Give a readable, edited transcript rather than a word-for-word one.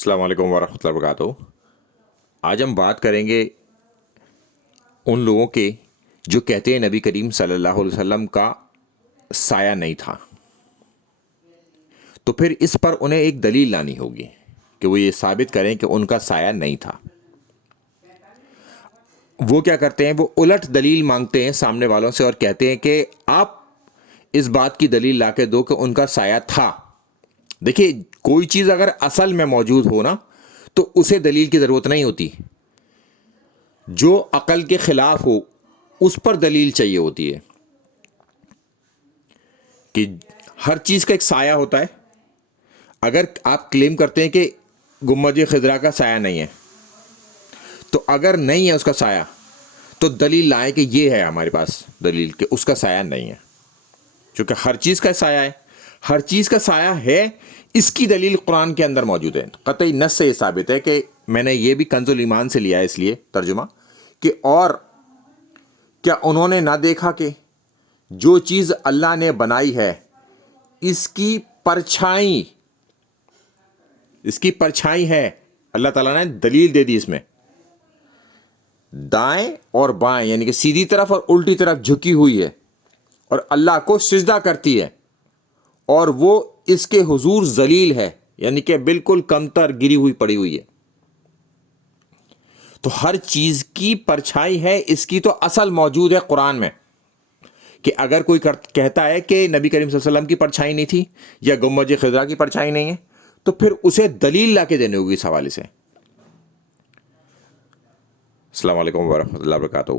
السلام علیکم ورحمۃ اللہ وبرکاتہ۔ آج ہم بات کریں گے ان لوگوں کے جو کہتے ہیں نبی کریم صلی اللہ علیہ وسلم کا سایہ نہیں تھا، تو پھر اس پر انہیں ایک دلیل لانی ہوگی کہ وہ یہ ثابت کریں کہ ان کا سایہ نہیں تھا۔ وہ کیا کرتے ہیں؟ وہ الٹ دلیل مانگتے ہیں سامنے والوں سے اور کہتے ہیں کہ آپ اس بات کی دلیل لا کے دو کہ ان کا سایہ تھا۔ دیکھیے، کوئی چیز اگر اصل میں موجود ہو نا تو اسے دلیل کی ضرورت نہیں ہوتی، جو عقل کے خلاف ہو اس پر دلیل چاہیے ہوتی ہے۔ کہ ہر چیز کا ایک سایہ ہوتا ہے۔ اگر آپ کلیم کرتے ہیں کہ گنبد خضرا کا سایہ نہیں ہے، تو اگر نہیں ہے اس کا سایہ تو دلیل لائیں کہ یہ ہے ہمارے پاس دلیل کہ اس کا سایہ نہیں ہے، چونکہ ہر چیز کا سایہ ہے، ہر چیز کا سایہ ہے۔ اس کی دلیل قرآن کے اندر موجود ہے، قطعی نص سے یہ ثابت ہے کہ میں نے یہ بھی کنز الایمان سے لیا ہے اس لیے ترجمہ کہ اور کیا انہوں نے نہ دیکھا کہ جو چیز اللہ نے بنائی ہے اس کی پرچھائی ہے۔ اللہ تعالیٰ نے دلیل دے دی اس میں، دائیں اور بائیں یعنی کہ سیدھی طرف اور الٹی طرف جھکی ہوئی ہے اور اللہ کو سجدہ کرتی ہے، اور وہ اس کے حضور ذلیل ہے، یعنی کہ بالکل کمتر گری ہوئی پڑی ہوئی ہے۔ تو ہر چیز کی پرچھائی ہے، اس کی تو اصل موجود ہے قرآن میں کہ اگر کوئی کہتا ہے کہ نبی کریم صلی اللہ علیہ وسلم کی پرچھائی نہیں تھی یا گنبد خضرا کی پرچھائی نہیں ہے، تو پھر اسے دلیل لا کے دینے ہوگی اس حوالے سے۔ السلام علیکم ورحمۃ اللہ وبرکاتہ۔